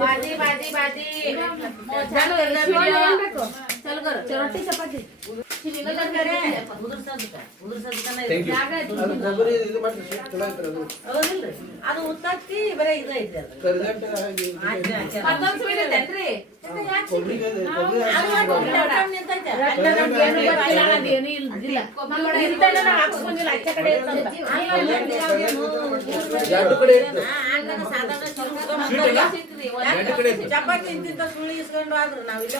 ಬಾಜಿ ಬಾಜಿ ಬಾಜಿ. ಚಪಾತಿ. ಅದು ಉತ್ತತ್ತಿ ಬರೀ ಇದು ಐತಿ ಹಾಕ್ಸ್ಕೊಂಡಿಲ್ಲ, ಆಚೆ ಕಡೆ. ಎರಡು ಕಡೆ? ಇತ್ತು. ಚಪಾತಿ ಸುಳ್ಳು ಇಸ್ಕೊಂಡು ಆದ್ರು ನಾವ್ ಇಲ್ಲೇ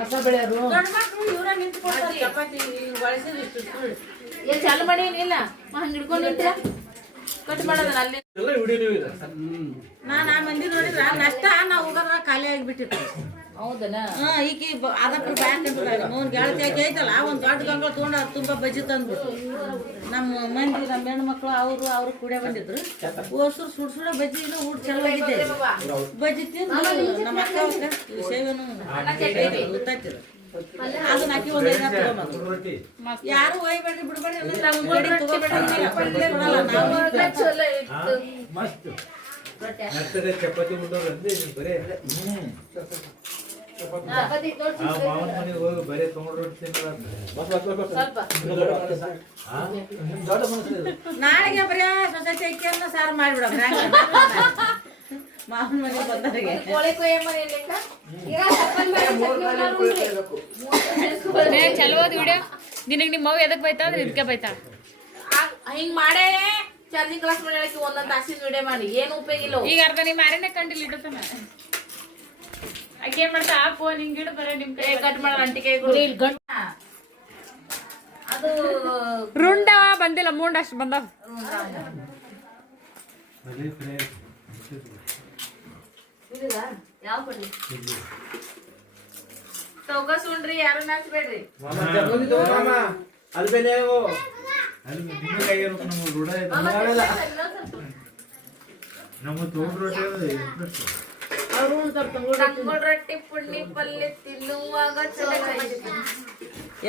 ಅಲ್ಲೇ ಬೆಳೆಯೋರು. ದೊಡ್ಡ ಇವ್ರ ನಿಂತ್ಕೊಡ್ತಾರೆ ಚಪಾತಿ ಬಳಸಿದ್ರೆ ಇಷ್ಟು ಸುಳ್ಳು. ಏನ್ ಚಾಲು ಹಂಗ ಹಿಡ್ಕೊಂಡ್ ನಿಂತ್ರ. ಕಟ್ ಅಲ್ಲಿ. ಎಲ್ಲ ವಿಡಿಯೋ ನೀವು ಇದೆ ಆ ಮಂದಿ ನೋಡಿದ್ರ ನಷ್ಟ ನಾವು ಹೋಗೋದ್ರ ಖಾಲಿ ಆಗಿಬಿಟ್ಟಿತ್ತು. ಹೌದನ ಹಾ ಈಕಿ ಅದಕ್ಕೆ ಬ್ಯಾಂಕ್ ಗೆಳತಿ ಆಕಿ ಐತಲ್ಲ ಒಂದ್ ದೊಡ್ಡ ಗಂಗಳ ತಗೊಂಡ ತುಂಬಾ ಬಜ್ಜಿ ತಂದ್ಬಿಟ್ಟು ನಮ್ಮ ಮಂದಿ ನಮ್ಮ ಹೆಣ್ಮಕ್ಳು ಅವರು ಅವ್ರು ಕುಡಿಯ ಬಂದಿದ್ರು. ಓಸರು ಸುಡ್ ಸುಡ ಬಜ್ಜಿ ಇಲ್ಲ ಊಟ ಚಲೋ ಆಗಿದೆ ಬಜ್ಜಿ ತಿಂದು ನಮ್ಮ ಅಕ್ಕ ಅವ್ಕ ಸೇವೆನು ಗೊತ್ತಾಯ್ತಿದ್ರು ಅದನ್ನ ಹಾಕಿ ಒಂದ್ ಐದು ತಗೊಂಬಂದ್ರು ಯಾರು ಒಯ್ಬೇಡ್ರಿ ಬಿಡ್ಬೇಡ್ರಿ ಚಪಾತಿ ಉಂಡವ್ರು ಬರೇ. ನಾಳೆಗೆ ಬರೀ ಸೊಸೈಟಿ ಅಕ್ಕಿಯನ್ನ ಸಾರು ಮಾಡ್ಬಿಡಮ್ ಮಾವನ ಬಂದವರಿಗೆ. ಚಲೋ ವಿಡಿಯೋ. ನಿನಗೆ ನಿಮ್ಮ ಮಗು ಎದಕ್ ಬೈತಾ ಅಂದ್ರೆ ಇದಕ್ಕೆ ಬೈತಾ ಹಿಂಗ್ ಮಾಡೇ. ಚಾರ್ಜಿಂಗ್ ಕ್ಲಾಸ್ ಮಾಡಿ ಒಂದೊಂದು ಒಂದೊಂದ್ ತಾಸಿನ ವಿಡಿಯೋ ಮಾಡಿ. ಏನು ಉಪಯೋಗ ಇಲ್ಲ. ಈಗ ಅರ್ಧ ನಿಮ್ಮ ಮಾರಿನೇ ಕಂಡಿಲ್ಲ ಇಡತಾನ ಆಕೆ ಮಾಡ್ತಾ ಆ ಫೋನ್ ಹಿಂಗ್ ಬರೀ ನಿಮ್ ಕೈ ಕಟ್ ಮಾಡೋ ಅಂಟಿಕೆ ಅದು ರುಂಡ ಬಂದಿಲ್ಲ ಮೂಂಡ ಅಷ್ಟು ಬಂದಾವ. ಯಾವ ಕೊಡ್ಲಿ ತೋಕ ಉಂಡ್ರಿ ಯಾರು ನಾಚ್ಬೇಡ್ರಿ ನಿಮ್ಮ ತೋಟ ಇದೆ ನಮ್ಮ ತೊಗೊಂಡು ರೊಟ್ಟಿ ತಂಗ್ಳು ರೊಟ್ಟಿ. ಪುಣ್ಣಿ ಪಲ್ಯ ತಿನ್ನುವಾಗ ಚಲೋ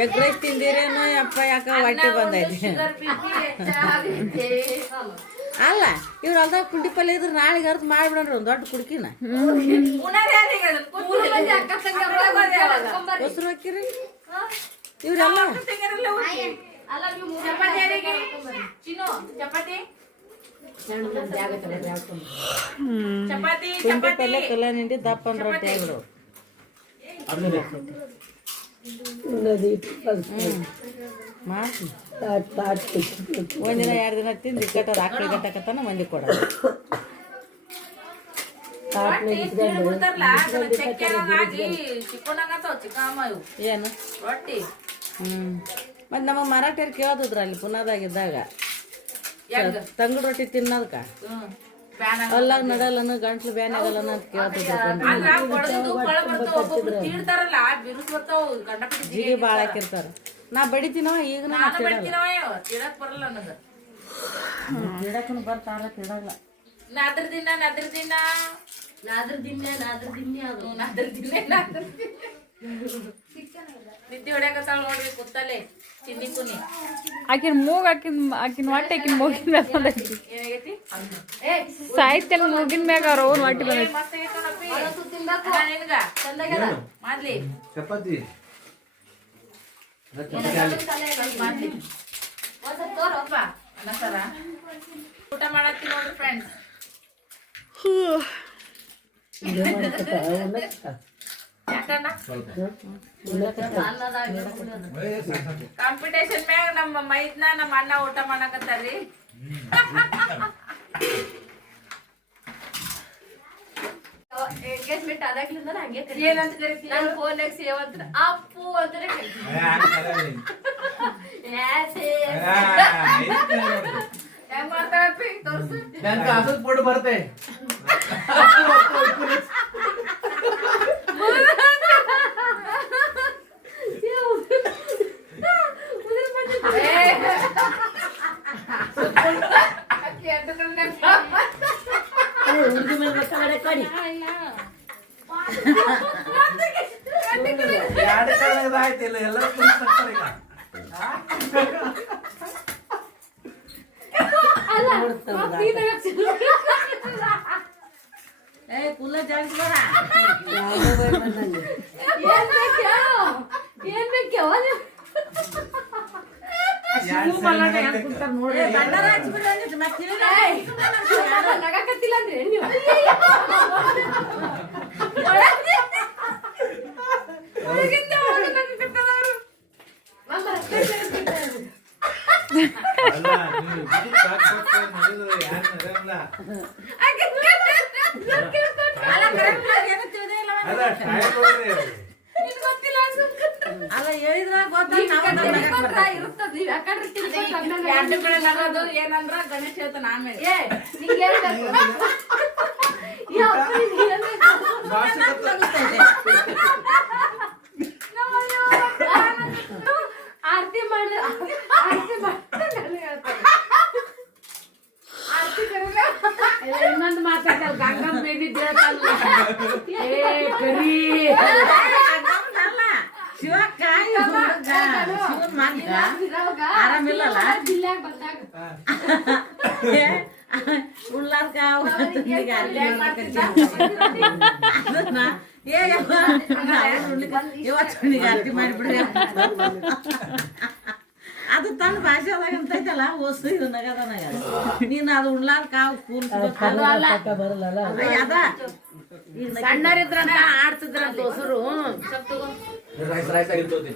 ಎಗ್ ರೈಸ್ ತಿಂದಿರೇನೋ ಅಪ್ಪ ಯಾಕ ಹೊಟ್ಟೆ ಬಂದೈತೆ ಶುಗರ್ ಬಿಪಿ ಹೆಚ್ಚಾಗೈತೆ. ಅಲ್ಲ ಇವ್ರ ಅಲ್ದಾಗ ಕುಂಡಿ ಪಲ್ಯ ಇದ್ರ ನಾಳೆಗೆ ಅರ್ಥ ಮಾಡ್ಬಿಡ್ರಿ ಒಂದ್ ದೊಡ್ಡ ಕುಡ್ಕಿನ. ಹೆಸರು ಹಾಕಿರಿ ಇವ್ರೆಲ್ಲ. ಚಪಾತಿ ಪಲ್ಯ ನಿಂಡಿ ದಪ್ಪನ್ ರೊಟ್ಟಿ ಒಂದಿನ ಎರಡು ದಿನ ತಿಂದು ಕಟ್ಟೋದು ಆಕಳಿ ಕಟ್ಟಕತ್ತಾನ ಮಂದಿ ಕೊಡ. ರೊಟ್ಟಿ ತಿಂದ್ ಬಿಡ್ತಾರಲ್ಲ, ಅದನ್ನ ಚಕ್ಕೆ ಹಾಕಿ ಚಿಕ್ಕೊಂಡಂಗಾತಾವ್ ಚಿಕ್ಕಮ್ಮ ಇವು. ಏನು? ರೊಟ್ಟಿ. ಹ್ಮ್. ಮತ್ ನಮ್ಮ ಮರಾಠಿಯರ್ ಕೇಳೋದಿದ್ರ ಅಲ್ಲಿ ಪುನಾದಾಗಿದ್ದಾಗ ಹೆಂಗ್? ತಂಗು ರೊಟ್ಟಿ ತಿನ್ನೋದಕ್ಕ ಅಲ್ಲ ನಡಲ್ಲನ ಗಂಟ್ಲು ಬ್ಯಾನ್ ಆಗಲ್ಲನ ಅಂತ ಕೇಳ್ತಿದ್ರು ಜಿಗಿ ಭಾಳ ಹಾಕಿರ್ತಾರ. ನಾ ಬಡಿತೀನವ ಈಗ ತಿಡಕನು ಬರ್ತಾರ ತಿಡಲ್ಲ ನಾದ್ರ ದಿನ ನಾದ್ರ ದಿನ. ನಾದ್ರ ದಿನ ನಾದ್ರ ದಿನ ಅದು. ನಾದ್ರ ದಿನ ನಾದ್ರ ದಿನ ನಿದ್ದೆ ಹೊಡ್ಯಾಕತ್ತಾಳ ನೋಡ್ರಿ ಕುತ್ತಲೆ ಚಿನ್ನಿ ಕುನಿ ಆಕಿನ ಮೂಗ್ ಆಕಿನ ಆಕಿನ ಹೊಟ್ಟೆ ಆಕಿನ ಮೂಗಿನ ಮ್ಯಾಗ ಬಂದೈತಿ. ಸಾಹಿತ್ಯ ಮೂಗಿನ ಮ್ಯಾಗ ಅವ್ರ ಓನ್ ಹೊಟ್ಟೆ ಬಂದೈತಿ. ಮಾಡ್ಲಿ. ಚಪಾತಿ. ಮಾಡ್ಲಿ. ಒಂದ್ ತೋರು ಅಪ್ಪ. ಅನ್ನಸಾರ ಊಟ ಮಾಡತ್ತಿ ನೋಡ್ರಿ ಫ್ರೆಂಡ್ಸ್ ಕಾಂಪಿಟೇಷನ್ ಮ್ಯಾಗ ನಮ್ಮ ಮೈದ್ನ ನಮ್ಮ ಅಣ್ಣ ಊಟ ಮಾಡಕತ್ತಾರ್ರಿ ಎಂಗೇಜ್ಮೆಂಟ್ ಆದಾಗ್ಲಿಂದ ಹಂಗೆ ಏನಂತ ಕರಿತೀವಿ ನನ್ನ ಫೋನ್ಯಾಗ ಸೇವ್ ಅಂತ ಅಪ್ಪು ಅಂತಾನೆ ಹೆಂಗ್ ಮಾಡ್ತಾರಪ್ಪಿ ತೋರ್ಸು ನನ್ನ ಕಾಸದ್ ಫೋಟೋ ಬರ್ತೆ ಅಕ್ಕಿ ಎದ್ದು ಕಡೆ ಹುಡುಗಿ ಮೇಲೆ ಮಕ್ಕಳ ಕಡಿ ಎರಡು ಕಾಲದಾಗ ಆಯ್ತಿಲ್ಲ ಎಲ್ಲರೂ ಕುಂತ್ ಬರ್ತಾರೆ ಈಗ. ಏ ಕುಲ್ಲ ಜಾಸ್ತಿ ಬೇಡ. ಎರಡ್ ಶಿವು ಸಲ ಮಲ್ಲಾಟ ಹೆಂಗ್ ನಡೀತೈತೆ. ಕುಂತಾರ್ ಏ, ನೋಡ್ರಿ ಬಂಡಾರ ಹಚ್ಬಿಡು ಅಂದಿದ್ದು, ಮತ್ತೆ ತಿರ್ಗಾ ನಗಕತ್ತಿಲ್ಲ ಅಂದ್ರೆ ನೀವು ಒಳಗೆ ನಗಕತ್ತಾರ ಅವ್ರು. ಅಲ್ಲ, ನೀವು ಇದಕ್ಕೆ ಸಾಕ್ ಕೊಟ್ರೆ ನಗಿದ್ರೆ ಯಾರ್ ನಗಲ್ಲ. ಅಲ್ಲ, correct ಆಗಿ ಏನೂ ತಿಳಿದೇ ಇಲ್ಲ ಅವ್ನಿಗೆ. ಅಲ್ಲ, time ನೋಡ್ರಿ ಅವ್ರು. ನಿನ್ಗ್ ಗೊತ್ತಿಲ್ಲ ಅನ್ಸುತ್ತೆ. ಅಲ್ಲ ಹೇಳಿದ್ರ ಗೊತ್ತಾಗ ಇರ್ತದ, ನೀವ್ ಯಾಕಂದ್ರೆ ಎರಡು ಕಡೆ ನಗೋದು ಏನಂದ್ರ ಗಣೇಶ ಹೇಳ್ತಾನ ಆಮೇಲೆ ಏ ನಿಂಗೆ ಆರತಿ ಮಾಡಿ ಆರತಿ ಮಾಡಿ ನನಗೆ ಹೇಳ್ತಾರೆ. ಆರತಿ ಕರೆದ್ರೆ ಇನ್ನೊಂದು ಮಾತಾಡ್ತಾರ ಗಂಗನ್ ಬೇದಿದ್ದು ಹೇಳ್ತಾರಲ್ಲ ಏ ಕರಿ ಅಲ್ಲ ಶಿವಕ್ಕ ಶಿವನ್ ಮಗ ಆರಾಮಿಲ್ಲಲ್ಲ? ಉಳ್ಳಾರ್ಕ ಅದು ತನ್ನ ಭಾಷೆದಾಗ ಅಂತೈತಲ್ಲ ಓಸು ಇದು ನಗದ ನಗದ ನೀನು ಅದು ಉಳ್ಳಾರ್ಕ ಕೂಲ್ಸ್ಬೇಕು ಅದ ಸಣ್ಣರಿದ್ರಂತ ಆಡ್ತಿದ್ರಂತ ಹೊಸರು ರೈಸ್ ರೈಸ್ ಆಗಿರ್ತದೆ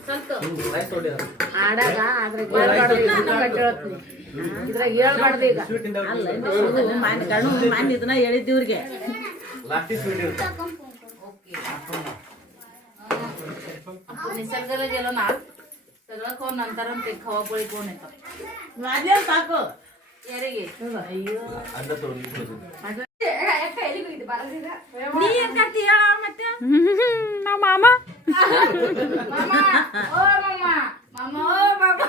ರೈಸ್ ತೊಗೊಂಡಿರ ಆಡಾಗ ಅದ್ರಾಗ ಹೇಳ್ಬಾರ್ದು ಇದ್ನ ಕಟ್ಟಿ ಹೇಳ್ತೀನಿ. ಇದ್ರಾಗ ಹೇಳ್ಬಾರ್ದು ಈಗ ಸ್ವೀಟ್ ಇಂದ ಅಲ್ಲ ಇದು ಮಾನ್ಯ ಕಣ್ಣು ಮಾನ್ಯ ಇದನ್ನ ಹೇಳಿದ್ದಿ ಇವ್ರಿಗೆ ಲಾಸ್ಟಿ ಸ್ವೀಟ್ ಇರುತ್ತೆ निसर्गाला गेलो ना सगळं खाऊन नंतर ते खवा पोळी कोण येतं ಮಾನ್ಯ ಸಾಕು ಯಾರಿಗೆ ಅಂತ ತೊಗೊಂಡು ನೀ ಏನ್ ಕಟ್ಟಿ ಹೇಳ ಮತ್ತೆ ಮಾಮ ಓ ಮಾಮ ಮಾಮ ಓ ಮಾಮ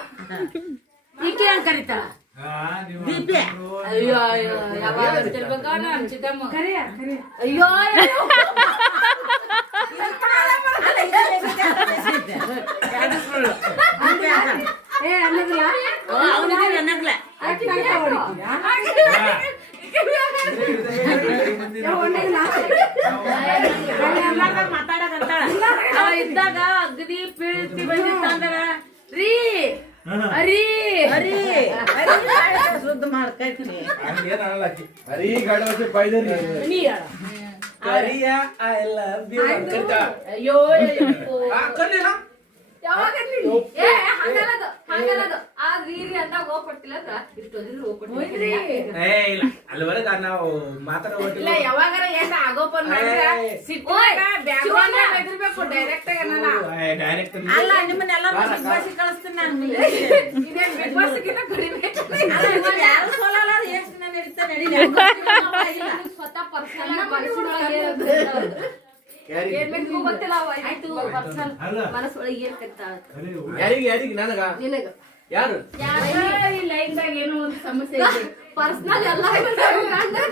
ಈಕೆ ಹೆಂಗ್ ಕರಿತಾಳ ಆ, ನೀವು ದೀಪೆ. ಅಂದ್ರು, ಅಯ್ಯೋ ಅಯ್ಯೋ ಯಾವಾಗ ಗೊತ್ತಿರ್ಬೇಕ ನಮ್ ಚಿಕ್ಕಮ್ಮ ಅಯ್ಯೋ ಅಯ್ಯೋ ಏ ಅನ್ನೋದಿಲ್ಲ ಅವನಿಗೆ ಅನ್ನಕ್ಲ ಆಕಿ ಕೈತ ಹೊಡಿತೀಯ? ಎಲ್ಲಾರ್ದಾಗ ಮಾತಾಡಕಂತಾಳ ಇದ್ದಾಗ ಅಗ್ದಿ ಪೀಳ್ತಿ ಬಂದಿತ್ತಂದ್ರ ರೀ ಅರಿ ಹರಿ ಶುದ್ಧ ಆಕಿ. ಬರೀ ಗಾಡಿ ಬೈದರಿ ನೀ ಕರಿಯ ಐ ಲವ್ ಯು. ಅಂತ. ಅಯ್ಯೋ ಕರ್ಲಿಲ್ಲ? ಯಾವಾಗ? ಏ ಹಂಗಲ್ಲದು ಹಂಗಲ್ಲದು ಆ ರೀರಿ ಅಂದಾಗ ಹೋಗ್ಕೊಟ್ಟಿಲ್ಲ ಇಷ್ಟೊಂದಿಲ್ಲ ಇಷ್ಟೊಂದಿನ ಹೋಗ್ಕೊಟ್ಟಿಲ್ಲ ಏ ಇಲ್ಲ. ಅಲ್ಲಿವರೆಗ ನಾವು ಮಾತಾಡೋ ಇಲ್ಲ ಯಾವಾಗಾರ ಏನ ಮಾಡಿದ್ರೆ ಹೆದರ್ಬೇಕು ಡೈರೆಕ್ಟ್ ಡೈರೆಕ್ಟ್ ಅಲ್ಲ ನಿಮ್ಮನ್ನೆಲ್ಲರೂ ಬಿಗ್ ಬಾಸ್ ಕಳಿಸ್ತೀನಿ ನಾನು ಇದೇನ್ ಬಿಗ್ ಬಾಸ್ಗಿಂತ ಕಡಿಮೆ? ಅಲ್ಲ, ನೀವ್ ಯಾರು ಸೋಲಲ್ಲ ಎಷ್ಟು ದಿನ ನಡೀತಾ ನಡೀಲಿ. ಸ್ವತಃ ಪರ್ಸನಲ್ ಮನಸ್ಸಿನೊಳಗೆ ಯಾರು? ಈ ಲೈನ್ದಾಗ ಏನೋ ಒಂದು ಸಮಸ್ಯೆ ಇದೆ. ಪರ್ಸನಲ್ ಎಲ್ಲ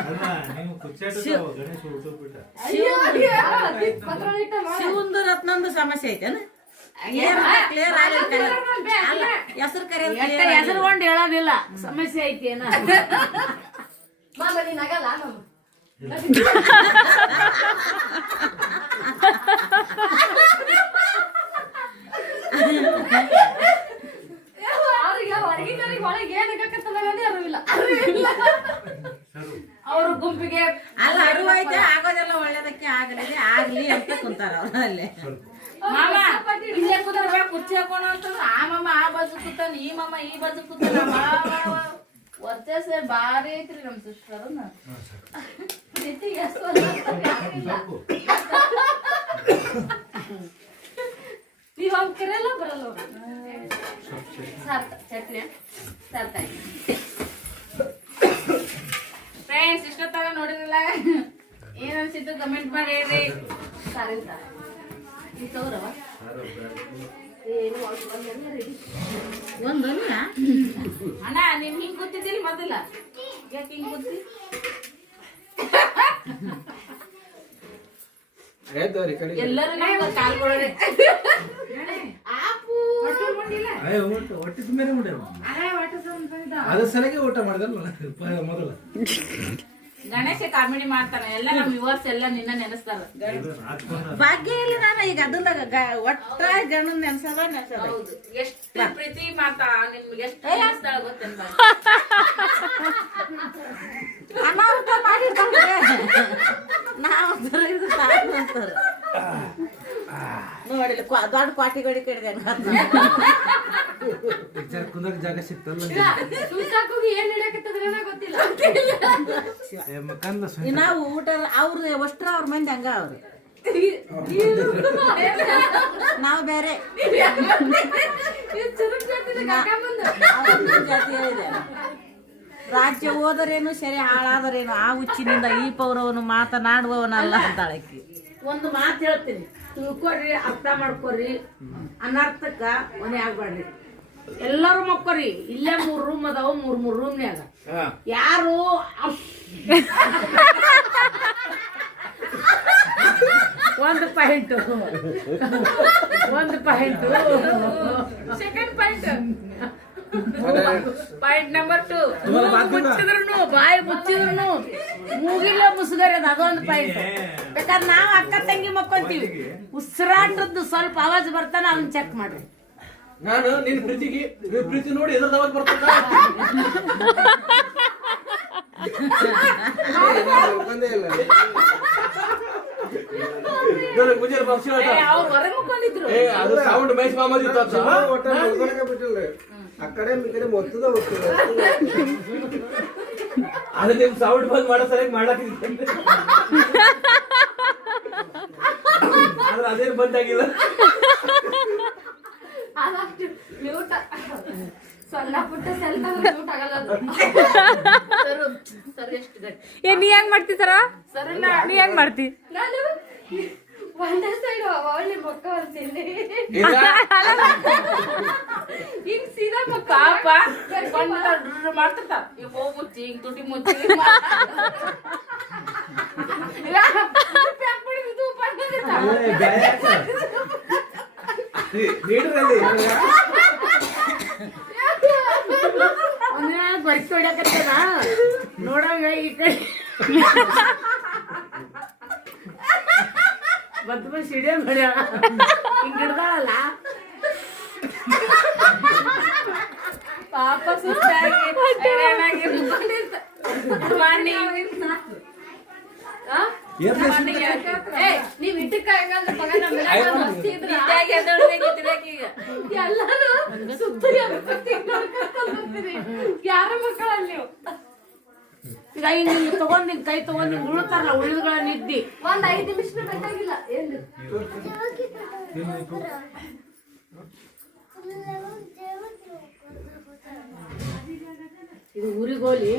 ಅಲ್ಲ ನೀವು ಕುಚ್ಚಾಟ ಗಣೇಶ ಹುಟ್ಟೋಗ್ಬಿಟ್ಟ ಒಂದು ಅಯ್ಯೋ, ದೀಪ್ ಪತ್ರ ಇಟ್ಟಲ್ಲ. ಶಿವಂದು ರತ್ನಂದು ಸಮಸ್ಯೆ ಐತೇನ ಕ್ಲಿಯರ್ ಅಲ್ಲ ಹೆಸರು ಕರೆ ಹೆಸರುಗೊಂಡು ಹೇಳೋದಿಲ್ಲ. ಸಮಸ್ಯೆ ಐತಿ ಏನ. ವರ್ಚಸ್ ಬಾರಿ ಐತ್ರಿ ನಮ್ ಸಿಸ್ಟರ್ ಅದನ್ನ. ಯಾರಿಲ್ಲ. ನೀವ್ ಬರಲ್ಲ. ಸಾರ್ಥ, ಚಟ್ನಿ, ಸಾರ್ಥ ಫ್ರೆಂಡ್ಸ್ ಇಷ್ಟೊತ್ತಾಗ ನೋಡಿರಲ್ಲ ಏನ್ ಅನ್ಸಿತ್ತು ಕಮೆಂಟ್ ಮಾಡಿ ಹೇಳ್ರಿ. ಸಾರಿ ಸಾರಿ. ಈ ಒಂದು ಅಣ್ಣ ನೀನ್ ಹಿಂಗ್ ಗೊತ್ತಿದ್ದಿಲ್ಲ ಮೊದಲ. ಯಾಕೆ ಹಿಂಗ್ ಗೊತ್ತಿ? ಎಲ್ಲರೂ ಕಾಲ್ ಕೊಡೋರೆ. ಅಯ್ಯೋ ಊಟ ಮಾಡ್ದಲ್ಲ ಮೊದಲ. ಗಣೇಶ ಕಾಮಿಡಿ ಮಾಡ್ತಾನೆ ಎಲ್ಲ ನಮ್ ವಿವರ್ಸ್ ಎಲ್ಲ ನಿನ್ನ ನೆನೆಸ್ತಾರ. ಭಾಗ್ಯ ಇಲ್ಲ ನಾನು ಈಗ ಅದನ್ನ ಒಟ್ಟ ಗಣ ನೆನ್ಸಲ್ಲ ನೆನ್ಸದ ಹೌದು. ಎಷ್ಟು ಪ್ರೀತಿ ಮಾಡ್ತಾ ನಿಮ್ಗೆ ಎಷ್ಟು ನೆನೆಸ್ತಾಳ ಗೊತ್ತೇನ್ ಅನಾಹುತ ಮಾಡಿ ನಾವು ಇದು ಸಾಕು ಅಂತಾರ. ನೋಡಿಲ್ಲ ದೊಡ್ಡ ಕ್ವಾಟಿ ಗಡಿ ಕಡಿದೆ ಜರ ಕುಂದಕ್ ಜಾಗ ಸಿಕ್ತಲ್ಲ ಸುಲ್ಸಾಕೋಗಿ ಏನ್ ನಡೆಯಕತ್ತದ್ರೇನ ಗೊತ್ತಿಲ್ಲ. ಏ, ಮಕ್ಕಂದ ಸ್ವಂತ. ನಾವು ಊಟ ಅವ್ರ ಅಷ್ಟ್ರ ಅವ್ರ ಮಂದಿ ಹಂಗ ಅವ್ರು. ನಾವು ಬೇರೆ. ಅವ್ರ ಜಾತಿ ಹೇಳಿದೆ ರಾಜ್ಯ ಹೋದರೇನು ಸರಿ ಹಾಳಾದರೇನು ಆ ಹುಚ್ಚಿನಿಂದ ಈ ಪೌರವನು ಮಾತನಾಡುವವನಲ್ಲ ಅಂತಾಳಕ್ಕೆ ಒಂದು ಮಾತು ಹೇಳ್ತೀನಿ. ತಿಳ್ಕೊರಿ ಅರ್ಥ ಮಾಡ್ಕೊರಿ ಅನರ್ಥಕ್ಕ ಮನೆ ಆಗ್ಬೇಡ್ರಿ ಎಲ್ಲರೂ ಮಕ್ಕೋರಿ. ಇಲ್ಲೇ ಮೂರ್ ರೂಮ್ ಅದಾವ ಮೂರ್ ಮೂರ್ ರೂಮ್ನ್ಯಾಗ. ಯಾರು ಅಪ್- ಒಂದು ಪಾಯಿಂಟ್ ಒಂದು point second point point number two ಮುಚ್ಚಿದ್ರು ಬಾಯಿ ಮುಚ್ಚಿದ್ರು ಮೂಗಿಲ್ಲ ಮುಸುಗರೆ ಅದು ಅದೊಂದು ಪಾಯಿಂಟ್ ಬೇಕಾದ್ರೆ ನಾವು ಅಕ್ಕ ತಂಗಿ ಮಕ್ಕೊಂತೀವಿ. ಉಸಿರಾಟದ್ದು ಸ್ವಲ್ಪ ಆವಾಜ್ ಬರ್ತಾನ ಅದನ್ನ ಚೆಕ್ ಮಾಡ್ರಿ. ನಾನು ನಿನ್ ಪ್ರೀತಿಗೆ ಪ್ರೀತಿ ನೋಡಿ ಎದ್ರದ ಅವಾಗ ಬರ್ತಾನ? ಅವ್ರು ಹೊರಗೆ ಮುಕ್ಕೊಂಡಿದ್ರು. ಅದು ಸೌಂಡ್ ಮೈಸ್ ಮಾಮೂಲಿ ಅಂತ ಒಟ್ಟ ಮುಗ್ಗಣಕ್ಕೆ ಬಿಟ್ಟಿಲ್ಲ ಆ ಕಡೆ ಈ ಕಡೆ ಮೊತ್ತದ ಹೋಗ್ತದೆ ಅದು ನಿಮ್ ಸೌಂಡ್ ಬಂದ್ ಮಾಡೋ ಸರಿಯಾಗಿ ಮಾಡ್ಲಾಕಿದ್ದೆ ಆದ್ರೆ ಅದೇನು ಬಂದಾಗಿಲ್ಲ ಅದಷ್ಟು ಮ್ಯೂಟ್ ಸಣ್ಣ ಪುಟ್ಟ ಸೆಲ್ ಮ್ಯೂಟ್ ಆಗಲ್ಲ ಅದು ಸರ್ ಸರ್ ಎಷ್ಟು ಗಟ್ಟಿ ಏ ನೀ ಹೆಂಗ್ ಮಾಡ್ತಿ ಸರ ಸರಿಲ್ಲ ನೀ ಹೆಂಗ್ ಮಾಡ್ತಿ ನಾನು ಒಂದೇ ಸೈಡ್ ಅವಳಿ ಮಕ್ಕ ಇಲ್ಲ. ಹಿಂಗ್ ಸೀದಾ ಮಕ್ಕ ಪಾಪ ಬಂದ ಮಾಡ್ತಿರ್ತಾರ. ಈಗ ಹೋಗ್ ಮುಚ್ಚಿ ಹಿಂಗ್ ತುಟಿ ಮುಚ್ಚಿ. ನೋಡಂಗ ಈ ಕಡೆ. ಬಸ್ ಹಿಡಿಯ ಹೊಡ್ಯ ಹಿಂಗ್ ಹಿಡ್ದಾಳಲ್ಲ. ಪಾಪ ಸುಸ್ತಾಗಿ ಹೈರಾಣಾಗಿ ಏ ನೀವ್ ಇಟ್ಟಕ್ಕ ಹೆಂಗಂದ್ರೆ ಮಗ ಮಸ್ತಿ ಇದ್ರ ಈಗ. ಎಲ್ಲಾರು ಸುತ್ತ ಯಾರ ಮಕ್ಕಳಲ್ಲಿ ನೀವು? ಈಗ ಹಿಂಗ್ ಕೈ ತಗೊಂಡ್ ಹಿಂಗ್ ಉಳ್ತಾರಲ್ಲ ಉಳಿದುಗಳ ನಿದ್ದಿ ಒಂದ್ ಐದ್ ನಿಮಿಷ ಬೇಕಾಗಿಲ್ಲ. ಏನು ಇದು ಊರಿಗೋಲಿ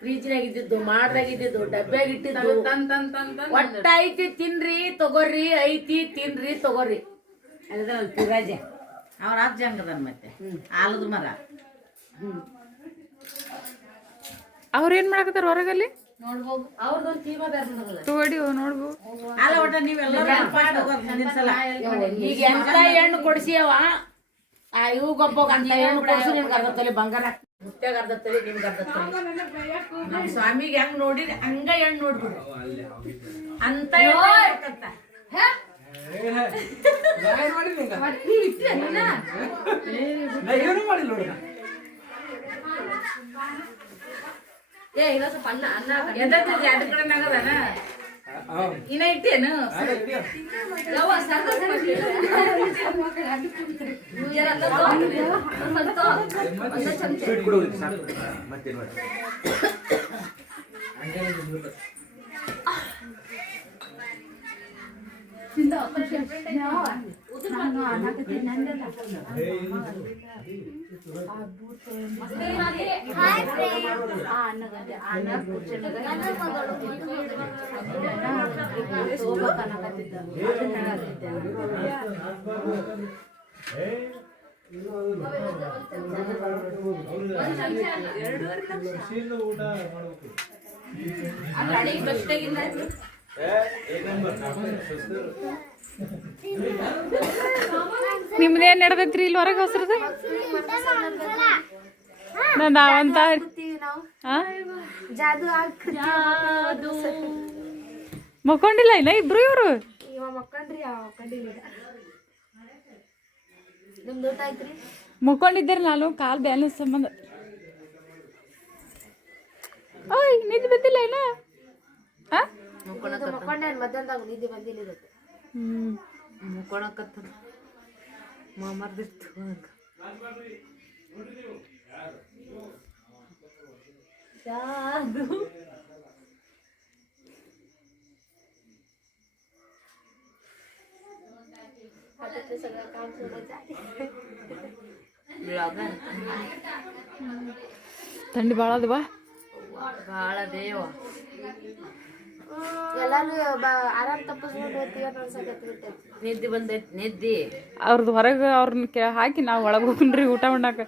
ಫ್ರೀಜ್ನಾಗ ಇದ್ದಿದ್ದು ಮಾಡ್ದಾಗ ಇದ್ದಿದ್ದು ಡಬ್ಬ್ಯಾಗ ಇಟ್ಟಿದ್ದು ಒಟ್ಟ ಐತಿ ತಿನ್ರಿ ತಗೋರಿ ಐತಿ ತಿನ್ರಿ ತಗೋರಿ ಅದ ಪಿರಾಜ. ಅವ್ರ ಅಜ್ಜ ಹಂಗದ ಮತ್ತೆ. ಆಲದ ಮರ. ಅವ್ರ ಏನ್ ಮಾಡಕತ್ತಾರ ಹೊರಗಲ್ಲಿ? ತೋಡಿ ನೋಡ್ಬೋದು ಈಗ ಎಂತ ಹೆಣ್ಣು ಕೊಡ್ಸಿಯವ ಆ ಇವು ಗೊಬ್ಬ ಅಂತ ಹೆಣ್ಣು ಕೊಡ್ಸು ನಿನ್ಗೆ ಅರ್ಧ ತೊಲೆ ಬಂಗಾರ. ಮುತ್ಯಾಗ ಅರ್ಧ ತೊಲೆ ನಿನ್ಗೆ ಅರ್ಧ ತೊಲೆ. ನಮ್ಮ ಸ್ವಾಮಿಗೆ ಹೆಂಗ್ ನೋಡಿ ಹಂಗ ಹೆಣ್ಣು ನೋಡ್ಬಿಡು. ಅಂತ ಏನು ಮಾಡಿಲ್ಲ ನೋಡ. ಏ ಸ್ವಲ್ಪ ಅನ್ನ ಅನ್ನ ಹಾಕ. ಎದ್ದತ್ತಿದ್ ಎರಡು ಕಡೆ ನಗದನ ಇನ್ನ ಇಟ್ಟೇನು ಯವ್ವ, ಸರ್ದ ಸರ್ದ ಹೇಳಕತ್ತಿದ್ದೆ. ಲಕ್ಷ ಊಟ ಮಾಡ್ಬೇಕು ಅಲ್ಲಿ ಅಡಿಗೆ ಬೆಸ್ಟಾಗಿಲ್ಲ ನಿಮ್ದೇನ್ ನಡ್ದೈತ್ರಿ ಇಲ್ಲಿ ಹೊರಗೆ ಹೊಸರದ? ನಾವಂತ ಮಕ್ಕೊಂಡಿಲ್ಲ ಇಲ್ಲ ಇಬ್ರು ಇವ್ರು? ಮಕ್ಕೊಂಡಿದ್ದೀರಿ ನಾನು, ಕಾಲ್ ಬ್ಯಾಲೆನ್ಸ್ ಸಂಬಂಧ. ಓಯ್ ನಿದ್ದೆ ಬಂದಿಲ್ಲ ಇಲ್ಲ ಆ? ಇದು ಮಕ್ಕೊಂಡೆ ಮಧ್ಯಾಹ್ನದಾಗ ನಿದ್ದೆ ಬಂದಿಲ್ಲ ಇದಕ್ಕೆ ಹ್ಮ್ ಮುಕ್ಕೊಳಕತ್ತದ ಮಾಮರ್ದಿತ್ತು आता सगळं काम सोडत जाते ಥಂಡಿ ಭಾಳ ಅದವಾ ಭಾಳ ದೇವ ಎಲ್ಲಾರು ಆರಾಮ್ ತಪ್ಪಿಸ್ಕೊಂಡು ಹೋಗ್ತೀವ ಅನ್ಸಕತ್ ಬಿಟ್ಟೈತಿ ನಿದ್ದೆ ಬಂದೈತಿ ನಿದ್ದೆ. ಅವ್ರದ್ದು ಹೊರಗೆ ಅವ್ರನ್ನ ಕೆ ಹಾಕಿ ನಾವು ಒಳಗೆ ಹೋಗ್ರಿ ಊಟ ಮಾಡಾಕ.